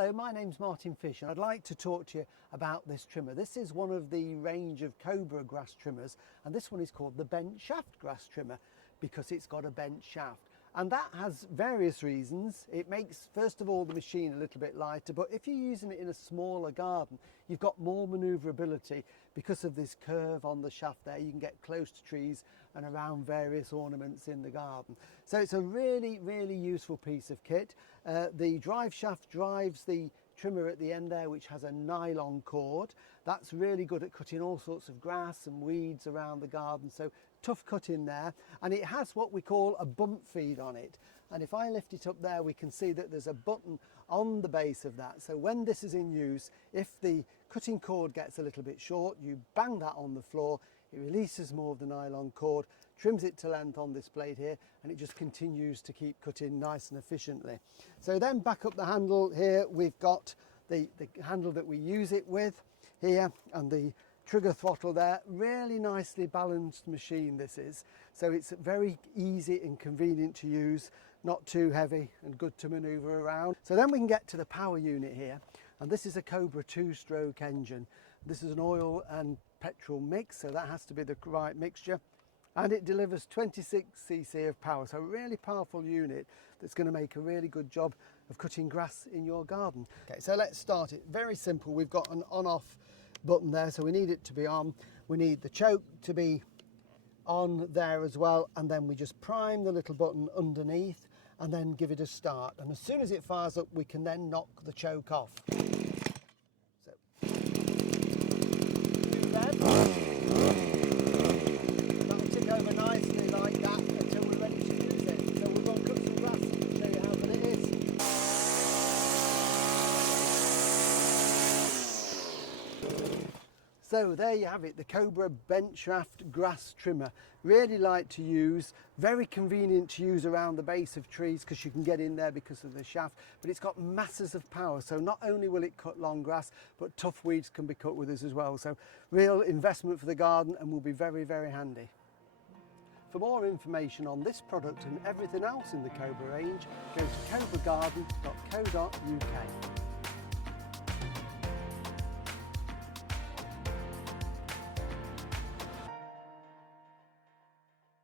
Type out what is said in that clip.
Hello, my name's Martin Fish and I'd like to talk to you about this trimmer. This is one of the range of Cobra grass trimmers, and this one is called the bent shaft grass trimmer because it's got a bent shaft. And that has various reasons. It makes, first of all, the machine a little bit lighter, but if you're using it in a smaller garden, you've got more manoeuvrability because of this curve on the shaft there. You can get close to trees and around various ornaments in the garden. So it's a really, really useful piece of kit. The drive shaft drives the trimmer at the end there, which has a nylon cord. That's really good at cutting all sorts of grass and weeds around the garden, so tough cutting there. And it has what we call a bump feed on it, and if I lift it up there we can see that there's a button on the base of that, so when this is in use, if the cutting cord gets a little bit short, you bang that on the floor, it releases more of the nylon cord, trims it to length on this blade here, and it just continues to keep cutting nice and efficiently. So then back up the handle here, we've got the handle that we use it with here, and the trigger throttle there. Really nicely balanced machine this is, so it's very easy and convenient to use, not too heavy and good to maneuver around. So then we can get to the power unit here, and this is a Cobra 2-stroke engine. This is an oil and petrol mix, so that has to be the right mixture, and it delivers 26cc of power, so a really powerful unit that's going to make a really good job of cutting grass in your garden. Okay, so let's start it. Very simple. We've got an on-off button there, so we need it to be on. We need the choke to be on there as well, and then we just prime the little button underneath and then give it a start, and as soon as it fires up we can then knock the choke off. So that'll tick over nicely like that until we're ready to use it. So we're going to cut some grass and show you how good it is. So there you have it, the Cobra bent shaft grass trimmer. Really light to use, very convenient to use around the base of trees because you can get in there because of the shaft, but it's got masses of power, so not only will it cut long grass, but tough weeds can be cut with this as well. So real investment for the garden and will be very, very handy. For more information on this product and everything else in the Cobra range, go to cobragarden.co.uk.